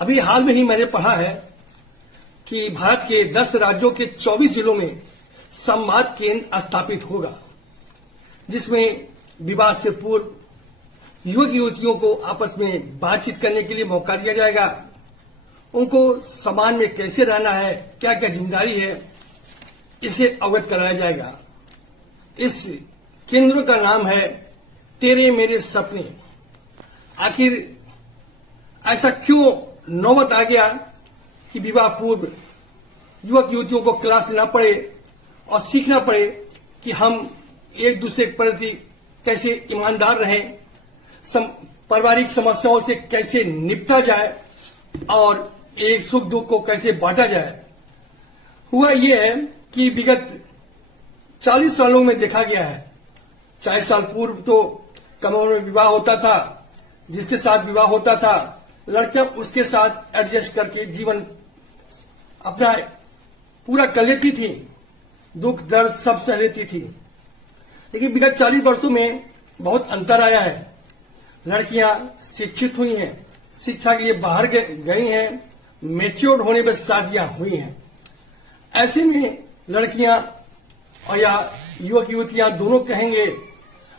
अभी हाल में ही मैंने पढ़ा है कि भारत के 10 राज्यों के 24 जिलों में संवाद केंद्र स्थापित होगा, जिसमें विवाह से पूर्व युवक युवतियों को आपस में बातचीत करने के लिए मौका दिया जाएगा। उनको समाज में कैसे रहना है, क्या क्या जिम्मेदारी है, इसे अवगत कराया जाएगा। इस केंद्र का नाम है तेरे मेरे सपने। आखिर ऐसा क्यों नौबत आ गया कि विवाह पूर्व युवक युवतियों को क्लास लेना पड़े और सीखना पड़े कि हम एक दूसरे के प्रति कैसे ईमानदार रहें, पारिवारिक समस्याओं से कैसे निपटा जाए और एक सुख दुख को कैसे बांटा जाए। हुआ यह है कि विगत 40 सालों में देखा गया है, 40 साल पूर्व तो कम उम्र में विवाह होता था, जिसके साथ विवाह होता था लड़कियां उसके साथ एडजस्ट करके जीवन अपना पूरा कर लेती थी, दुख दर्द सब सह लेती थी। लेकिन विगत 40 वर्षों में बहुत अंतर आया है। लड़कियां शिक्षित हुई हैं, शिक्षा के लिए बाहर गई हैं, मैच्योर्ड होने में शादियां हुई हैं। ऐसे में लड़कियां और या युवक युवतियां दोनों कहेंगे,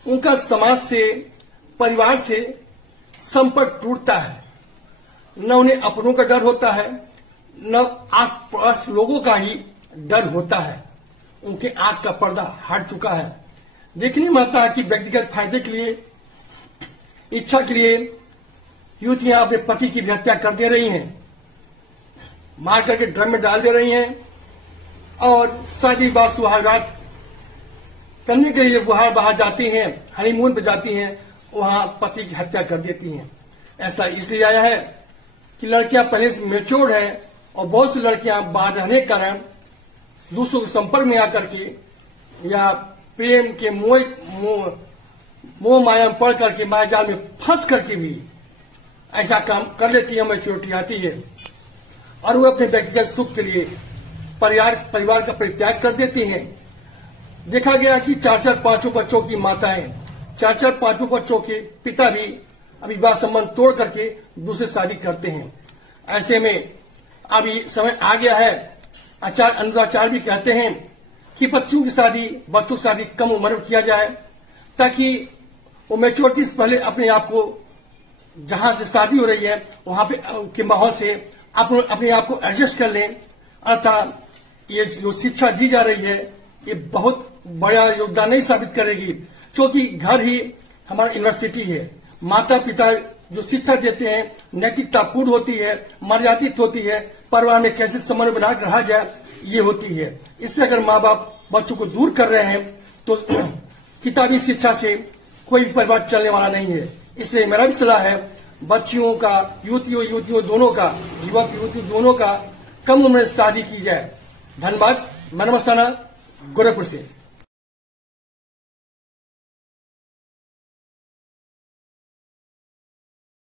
उनका समाज से, परिवार से संपर्क टूटता है। न उन्हें अपनों का डर होता है, न आस पास लोगों का ही डर होता है। उनके आंख का पर्दा हट चुका है। देखने में आता है कि व्यक्तिगत फायदे के लिए, इच्छा के लिए युवतियां अपने पति की हत्या कर दे रही हैं, मार करके ड्रम में डाल दे रही हैं और शादी विवाह सुहागरात करने के लिए बाहर जाती हैं, हनीमून पे जाती हैं, वहां पति की हत्या कर देती हैं। ऐसा इसलिए आया है कि लड़कियां पहले से मैच्योर्ड है और बहुत सी लड़कियां बाहर रहने के कारण दूसरों के संपर्क में आकर के या प्रेम के मोह माया में पड़ करके मायाजाल में फंस करके भी ऐसा काम कर लेती है, मैच्योरिटी आती है और वो अपने व्यक्तिगत सुख के लिए परिवार का परित्याग कर देती हैं। देखा गया कि 4-4, 5 बच्चों की माताएं, 4-4, 5 बच्चों के पिता भी विवाह संबंध तोड़ करके दूसरे शादी करते हैं। ऐसे में अभी समय आ गया है, अनुराचार भी कहते हैं कि बच्चों की शादी कम उम्र में किया जाए, ताकि वो मैच्योरिटी से पहले अपने आप को, जहां से शादी हो रही है वहां पे के माहौल से अपने आप को एडजस्ट कर लें। अर्थात ये जो शिक्षा दी जा रही है ये बहुत बड़ा योगदान नहीं साबित करेगी, क्योंकि घर ही हमारा यूनिवर्सिटी है। माता पिता जो शिक्षा देते हैं नैतिकता पूर्ण होती है, मर्यादित होती है, परिवार में कैसे समन्वय बनाकर रहा जाए ये होती है। इससे अगर माँ बाप बच्चों को दूर कर रहे हैं तो किताबी शिक्षा से कोई परिवार चलने वाला नहीं है। इसलिए मेरा भी सलाह है, बच्चियों का, युवतियों दोनों का, युवक युवती दोनों का कम उम्र में शादी की जाए। धन्यवाद। मैं नमस्ताना गोरखपुर से।